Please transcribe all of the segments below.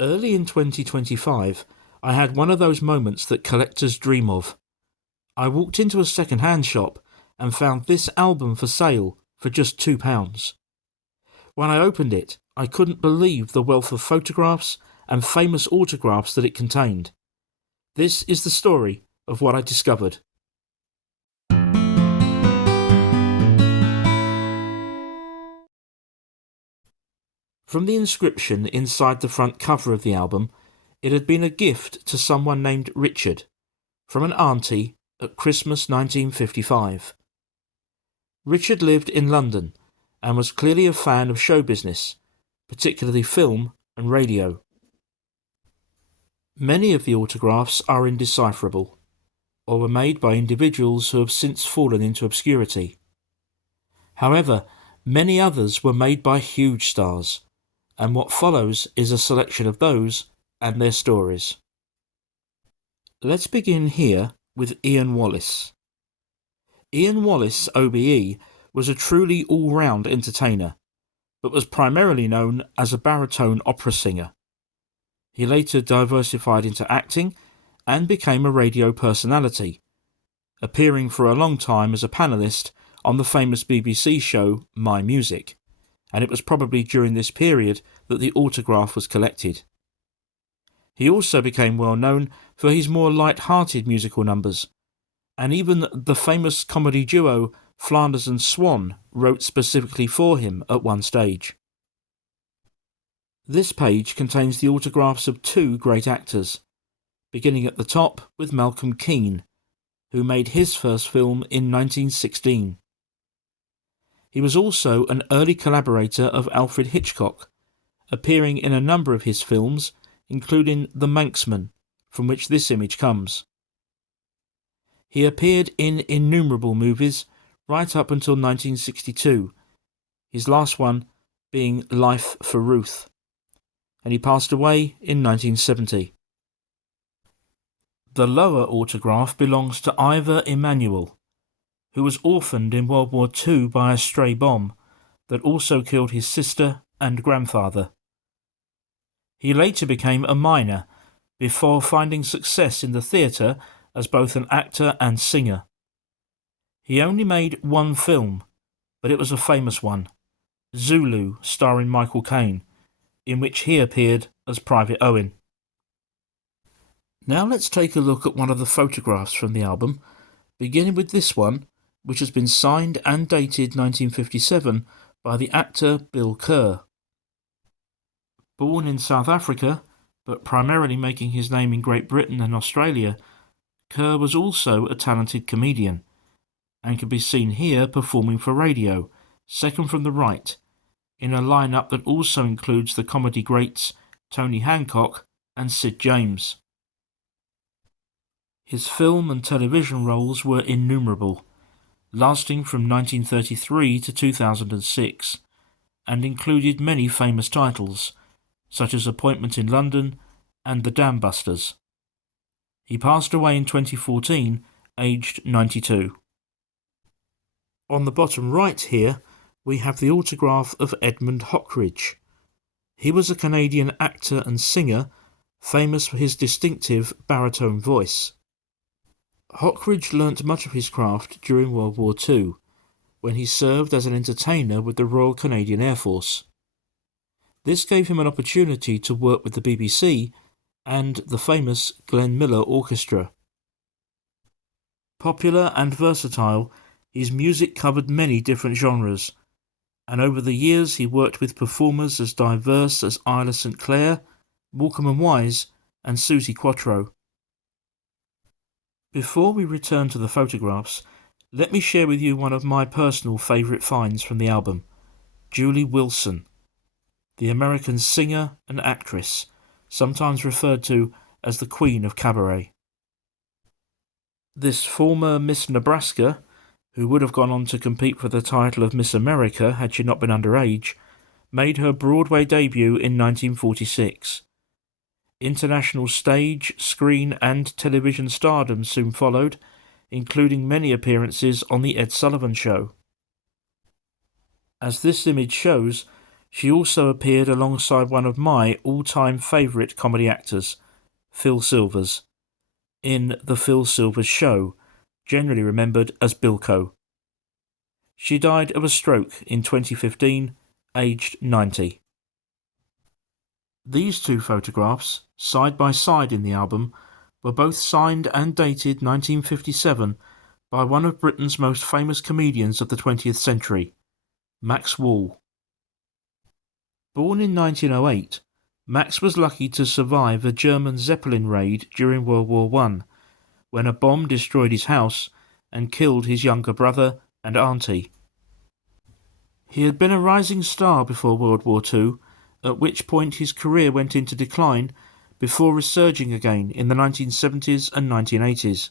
Early in 2025, I had one of those moments that collectors dream of. I walked into a second-hand shop and found this album for sale for just £2. When I opened it, I couldn't believe the wealth of photographs and famous autographs that it contained. This is the story of what I discovered. From the inscription inside the front cover of the album, it had been a gift to someone named Richard, from an auntie at Christmas 1955. Richard lived in London and was clearly a fan of show business, particularly film and radio. Many of the autographs are indecipherable, or were made by individuals who have since fallen into obscurity. However, many others were made by huge stars, and what follows is a selection of those and their stories. Let's begin here with Ian Wallace. Ian Wallace, OBE, was a truly all-round entertainer, but was primarily known as a baritone opera singer. He later diversified into acting and became a radio personality, appearing for a long time as a panellist on the famous BBC show My Music, and it was probably during this period that the autograph was collected. He also became well known for his more light-hearted musical numbers, and even the famous comedy duo Flanders and Swan wrote specifically for him at one stage. This page contains the autographs of two great actors, beginning at the top with Malcolm Keane, who made his first film in 1916. He was also an early collaborator of Alfred Hitchcock, appearing in a number of his films, including The Manxman, from which this image comes. He appeared in innumerable movies right up until 1962, his last one being Life for Ruth, and he passed away in 1970. The lower autograph belongs to Ivor Emanuel, who was orphaned in World War II by a stray bomb that also killed his sister and grandfather. He later became a miner before finding success in the theatre as both an actor and singer. He only made one film, but it was a famous one, Zulu, starring Michael Caine, in which he appeared as Private Owen. Now let's take a look at one of the photographs from the album, beginning with this one, which has been signed and dated 1957 by the actor Bill Kerr. Born in South Africa, but primarily making his name in Great Britain and Australia, Kerr was also a talented comedian, and can be seen here performing for radio, second from the right, in a lineup that also includes the comedy greats Tony Hancock and Sid James. His film and television roles were innumerable, lasting from 1933 to 2006, and included many famous titles, such as Appointment in London and The Dam Busters. He passed away in 2014, aged 92. On the bottom right here, we have the autograph of Edmund Hockridge. He was a Canadian actor and singer, famous for his distinctive baritone voice. Hockridge learnt much of his craft during World War II, when he served as an entertainer with the Royal Canadian Air Force. This gave him an opportunity to work with the BBC and the famous Glenn Miller Orchestra. Popular and versatile, his music covered many different genres, and over the years he worked with performers as diverse as Isla St Clair, Morecambe and Wise, and Suzi Quatro. Before we return to the photographs, let me share with you one of my personal favourite finds from the album, Julie Wilson, the American singer and actress, sometimes referred to as the Queen of Cabaret. This former Miss Nebraska, who would have gone on to compete for the title of Miss America had she not been underage, made her Broadway debut in 1946. International stage, screen and television stardom soon followed, including many appearances on The Ed Sullivan Show. As this image shows, She also appeared alongside one of my all-time favourite comedy actors, Phil Silvers, in The Phil Silvers Show, generally remembered as Bilko. She died of a stroke in 2015, aged 90. These two photographs, side by side in the album, were both signed and dated 1957 by one of Britain's most famous comedians of the 20th century, Max Wall. Born in 1908, Max was lucky to survive a German Zeppelin raid during World War I, when a bomb destroyed his house and killed his younger brother and auntie. He had been a rising star before World War II, at which point his career went into decline before resurging again in the 1970s and 1980s.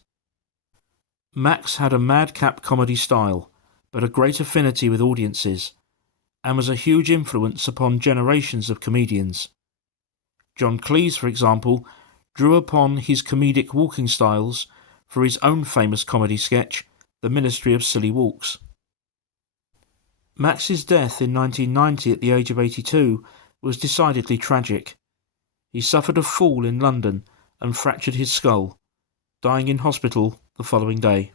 Max had a madcap comedy style, but a great affinity with audiences, and was a huge influence upon generations of comedians. John Cleese, for example, drew upon his comedic walking styles for his own famous comedy sketch, The Ministry of Silly Walks. Max's death in 1990 at the age of 82 was decidedly tragic. He suffered a fall in London and fractured his skull, dying in hospital the following day.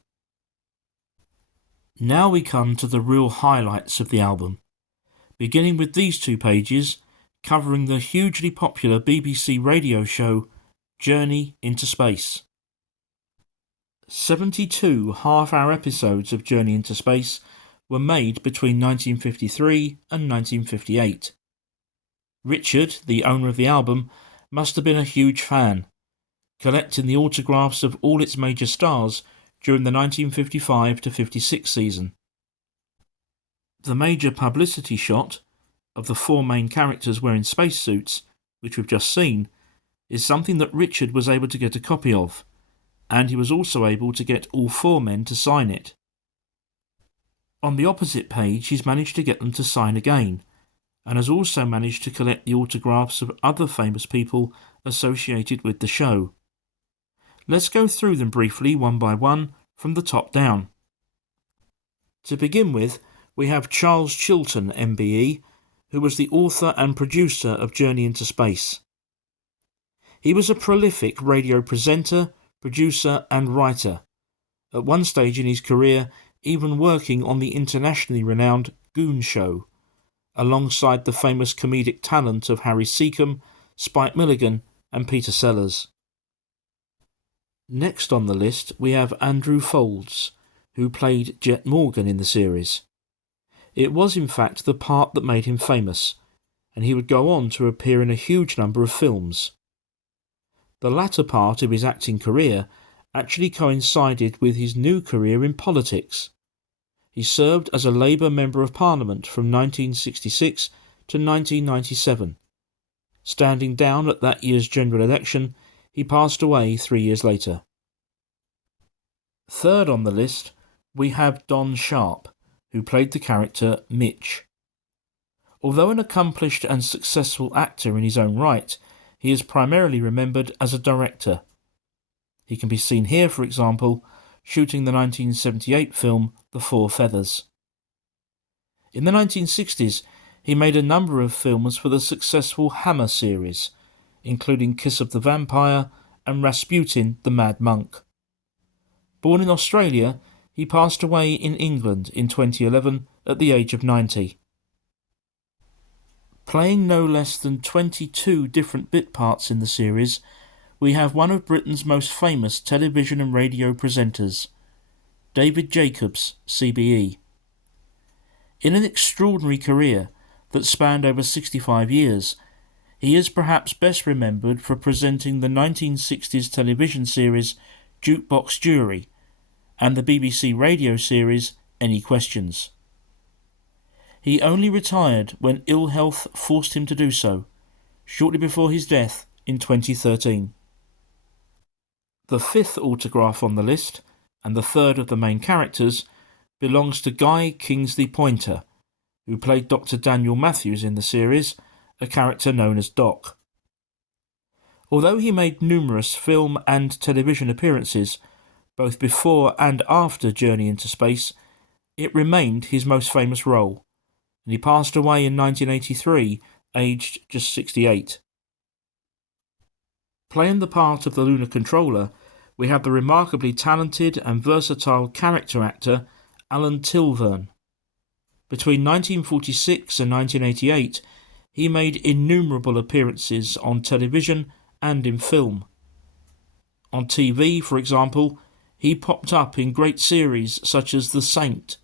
Now we come to the real highlights of the album, beginning with these two pages covering the hugely popular BBC radio show Journey into Space. 72 half-hour episodes of Journey into Space were made between 1953 and 1958. Richard, the owner of the album, must have been a huge fan, collecting the autographs of all its major stars during the 1955 to 56 season. The major publicity shot of the four main characters wearing spacesuits, which we've just seen, is something that Richard was able to get a copy of, and he was also able to get all four men to sign it. On the opposite page, he's managed to get them to sign again, and has also managed to collect the autographs of other famous people associated with the show. Let's go through them briefly one by one from the top down. To begin with, we have Charles Chilton, MBE, who was the author and producer of Journey into Space. He was a prolific radio presenter, producer and writer, at one stage in his career even working on the internationally renowned Goon Show, alongside the famous comedic talent of Harry Seacombe, Spike Milligan and Peter Sellers. Next on the list we have Andrew Folds, who played Jet Morgan in the series. It was in fact the part that made him famous, and he would go on to appear in a huge number of films. The latter part of his acting career actually coincided with his new career in politics. He served as a Labour Member of Parliament from 1966 to 1997. Standing down at that year's general election, he passed away 3 years later. Third on the list, we have Don Sharp, who played the character Mitch. Although an accomplished and successful actor in his own right, he is primarily remembered as a director. He can be seen here, for example, shooting the 1978 film The Four Feathers. In the 1960s, he made a number of films for the successful Hammer series, including Kiss of the Vampire and Rasputin the Mad Monk. Born in Australia, he passed away in England in 2011 at the age of 90. Playing no less than 22 different bit parts in the series, we have one of Britain's most famous television and radio presenters, David Jacobs, CBE. In an extraordinary career that spanned over 65 years, he is perhaps best remembered for presenting the 1960s television series Jukebox Jury and the BBC radio series Any Questions. He only retired when ill health forced him to do so, shortly before his death in 2013. The fifth autograph on the list, and the third of the main characters, belongs to Guy Kingsley Poynter, who played Dr. Daniel Matthews in the series, a character known as Doc. Although he made numerous film and television appearances, both before and after Journey into Space, it remained his most famous role, and he passed away in 1983, aged just 68. Playing the part of the Lunar Controller, we have the remarkably talented and versatile character actor Alan Tilvern. Between 1946 and 1988, he made innumerable appearances on television and in film. On TV, for example, he popped up in great series such as The Saint,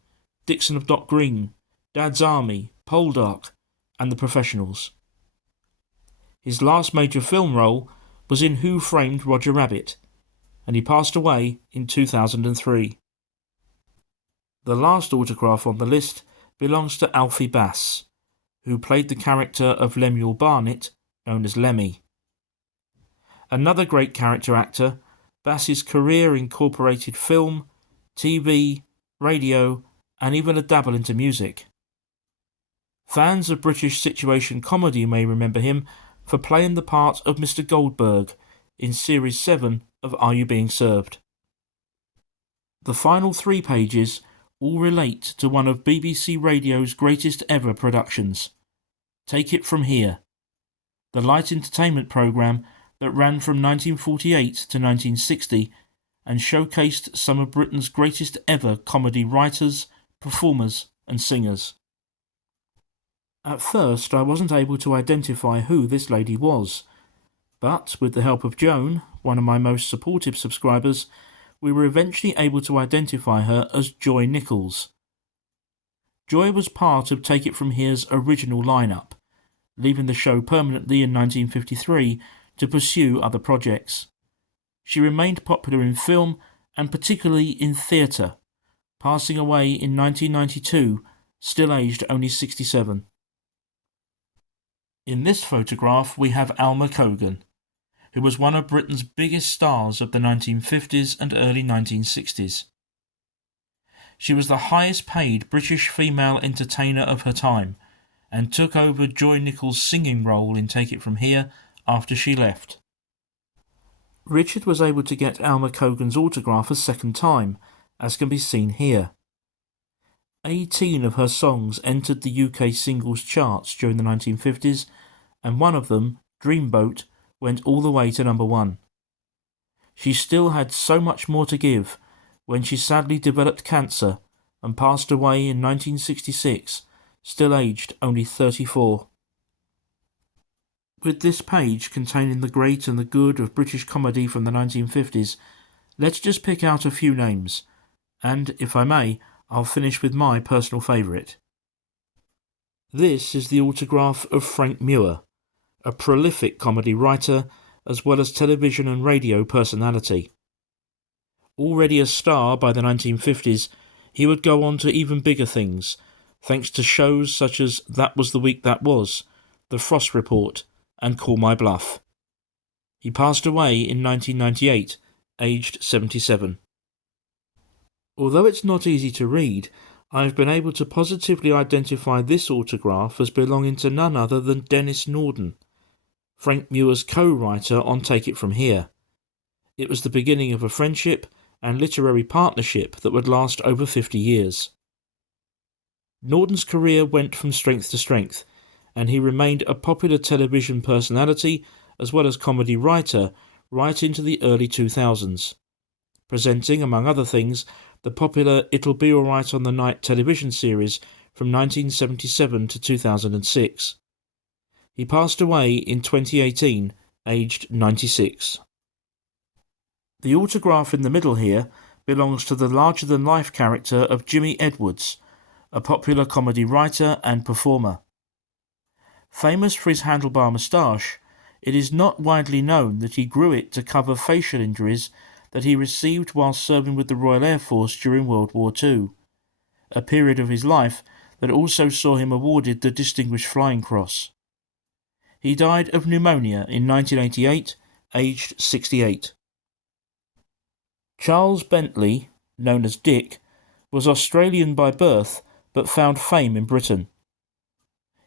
Dixon of Dock Green, Dad's Army, Poldark, and The Professionals. His last major film role was in Who Framed Roger Rabbit, and he passed away in 2003. The last autograph on the list belongs to Alfie Bass, who played the character of Lemuel Barnett, known as Lemmy. Another great character actor, Bass's career incorporated film, TV, radio, and even a dabble into music. Fans of British situation comedy may remember him for playing the part of Mr. Goldberg in Series 7 of Are You Being Served? The final 3 pages all relate to one of BBC Radio's greatest ever productions, Take It From Here, the light entertainment programme that ran from 1948 to 1960 and showcased some of Britain's greatest ever comedy writers, performers and singers. At first I wasn't able to identify who this lady was, but with the help of Joan, one of my most supportive subscribers, we were eventually able to identify her as Joy Nichols. Joy was part of Take It From Here's original lineup, leaving the show permanently in 1953 to pursue other projects. She remained popular in film and particularly in theatre, passing away in 1992, still aged only 67. In this photograph we have Alma Cogan, who was one of Britain's biggest stars of the 1950s and early 1960s. She was the highest paid British female entertainer of her time and took over Joy Nichols' singing role in Take It From Here after she left. Richard was able to get Alma Cogan's autograph a second time, as can be seen here. 18 of her songs entered the UK singles charts during the 1950s, and one of them, Dreamboat, went all the way to number 1. She still had so much more to give when she sadly developed cancer and passed away in 1966, still aged only 34. With this page containing the great and the good of British comedy from the 1950s, let's just pick out a few names, and, if I may, I'll finish with my personal favourite. This is the autograph of Frank Muir, a prolific comedy writer as well as television and radio personality. Already a star by the 1950s, he would go on to even bigger things, thanks to shows such as That Was the Week That Was, The Frost Report, and Call My Bluff. He passed away in 1998, aged 77. Although it's not easy to read, I've been able to positively identify this autograph as belonging to none other than Dennis Norden, Frank Muir's co-writer on Take It From Here. It was the beginning of a friendship and literary partnership that would last over 50 years. Norden's career went from strength to strength, and he remained a popular television personality as well as comedy writer right into the early 2000s, presenting, among other things, the popular It'll Be Alright on the Night television series from 1977 to 2006. He passed away in 2018, aged 96. The autograph in the middle here belongs to the larger-than-life character of Jimmy Edwards, a popular comedy writer and performer. Famous for his handlebar moustache, it is not widely known that he grew it to cover facial injuries that he received while serving with the Royal Air Force during World War II, a period of his life that also saw him awarded the Distinguished Flying Cross. He died of pneumonia in 1988, aged 68. Charles Bentley, known as Dick, was Australian by birth but found fame in Britain.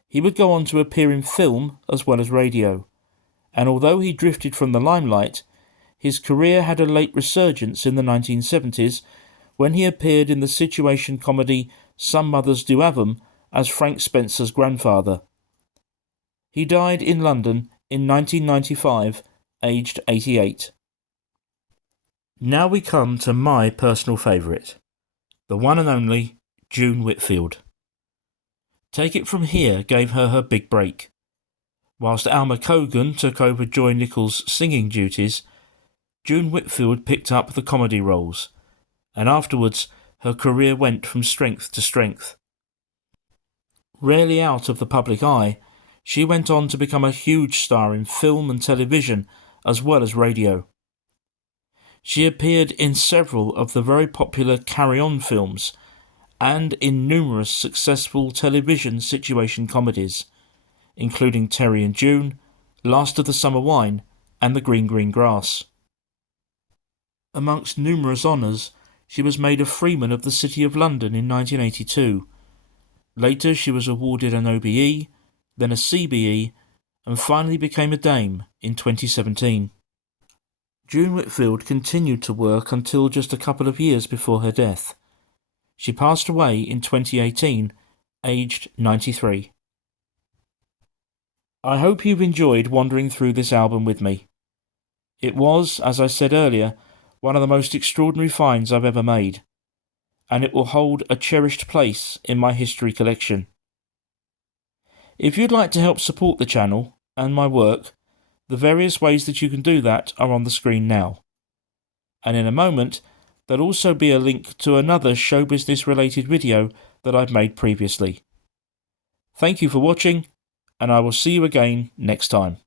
He would go on to appear in film as well as radio, and although he drifted from the limelight, his career had a late resurgence in the 1970s when he appeared in the situation comedy Some Mothers Do Have 'Em as Frank Spencer's grandfather. He died in London in 1995, aged 88. Now we come to my personal favourite, the one and only June Whitfield. Take It From Here gave her big break. Whilst Alma Cogan took over Joy Nichols' singing duties, June Whitfield picked up the comedy roles, and afterwards her career went from strength to strength. Rarely out of the public eye, she went on to become a huge star in film and television as well as radio. She appeared in several of the very popular Carry On films and in numerous successful television situation comedies, including Terry and June, Last of the Summer Wine, and The Green Green Grass. Amongst numerous honours, she was made a Freeman of the City of London in 1982. Later she was awarded an OBE, then a CBE, and finally became a Dame in 2017. June Whitfield continued to work until just a couple of years before her death. She passed away in 2018, aged 93. I hope you've enjoyed wandering through this album with me. It was, as I said earlier, one of the most extraordinary finds I've ever made, and it will hold a cherished place in my history collection. If you'd like to help support the channel and my work, the various ways that you can do that are on the screen now. And in a moment, there'll also be a link to another show business related video that I've made previously. Thank you for watching, and I will see you again next time.